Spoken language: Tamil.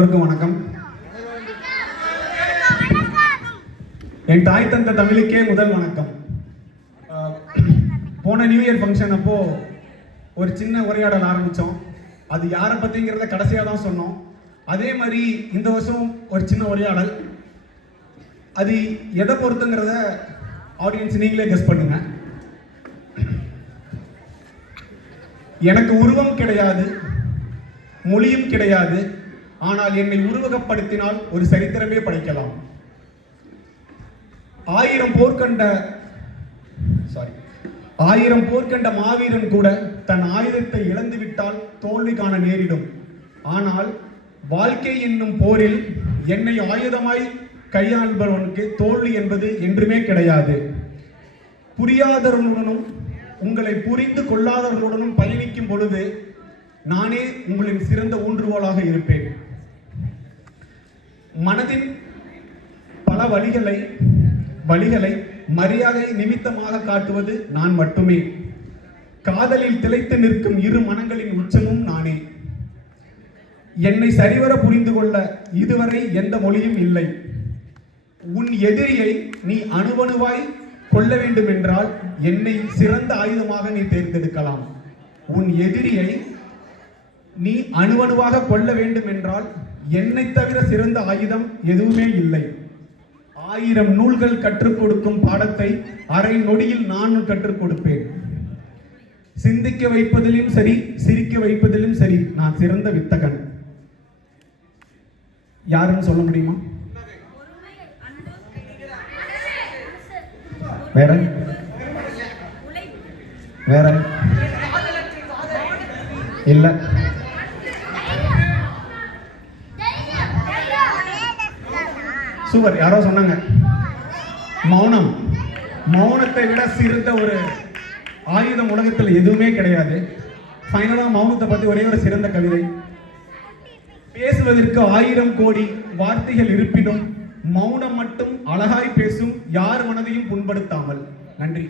வணக்கம். என் தாய் தந்த தமிழுக்கே முதல் வணக்கம். போன நியூ இயர் ஃபங்க்ஷன் அப்போ ஒரு சின்ன உரையாடல் ஆரம்பித்தோம். அது யாரை பற்றிங்கிறத கடைசியாக தான் சொன்னோம். அதே மாதிரி இந்த வருஷம் ஒரு சின்ன உரையாடல். அது எதை பொறுத்துங்கிறத ஆடியன்ஸ் நீங்களே கெஸ் பண்ணுங்க. எனக்கு உருவம் கிடையாது, மொழியும் கிடையாது, ஆனால் என்னை உருவகப்படுத்தினால் ஒரு சரித்திரமே படைக்கலாம். 1000 போர் கண்ட மாவீரன் கூட தன் ஆயுதத்தை இழந்துவிட்டால் தோல்வி காண நேரிடும். ஆனால் வாழ்க்கை என்னும் போரில் என்னை ஆயுதமாய் கையாள்பவனுக்கு தோல்வி என்பது என்றுமே கிடையாது. புரியாதவர்களுடனும் உங்களை புரிந்து கொள்ளாதவர்களுடனும் பயணிக்கும் பொழுது நானே உங்களின் சிறந்த ஊன்றுகோலாக இருப்பேன். மனதின் பல வழிகளை மரியாதை நிமித்தமாக காட்டுவது நான் மட்டுமே. காதலில் திளைத்து நிற்கும் இரு மனங்களின் உச்சமும் நானே. என்னை சரிவர புரிந்து கொள்ள இதுவரை எந்த மொழியும் இல்லை. உன் எதிரியை நீ அணுவணுவாய் கொள்ள வேண்டும் என்றால் என்னை சிறந்த ஆயுதமாக நீ தேர்ந்தெடுக்கலாம். உன் எதிரியை நீ அணுவணுவாக கொள்ள வேண்டும் என்றால் என்னை தவிர சிறந்த ஆயுதம் எதுவுமே இல்லை. 1000 நூல்கள் கற்றுக் கொடுக்கும் பாடத்தை அரை நொடியில் நான் கற்றுக் கொடுப்பேன். சிந்திக்க வைப்பதிலும் சரி, சிரிக்க வைப்பதிலும் சரி நான் சிறந்த வித்தகன். யாருன்னு சொல்ல முடியுமா? வேற வேற இல்ல. சூப்பர். யாரோ சொன்னாங்க மௌனம். மௌனத்தை விட சிறந்த ஒரு ஆயுதம் உலகத்தில் எதுவுமே கிடையாது. ஃபைனலா மௌனத்தை பத்தி ஒரே ஒரு சிறந்த கவிதை. பேசுவதற்கு 1000 கோடி வார்த்தைகள் இருப்பினும் மௌனம் மட்டும் அழகாய் பேசும், யார் மனதையும் புண்படுத்தாமல். நன்றி.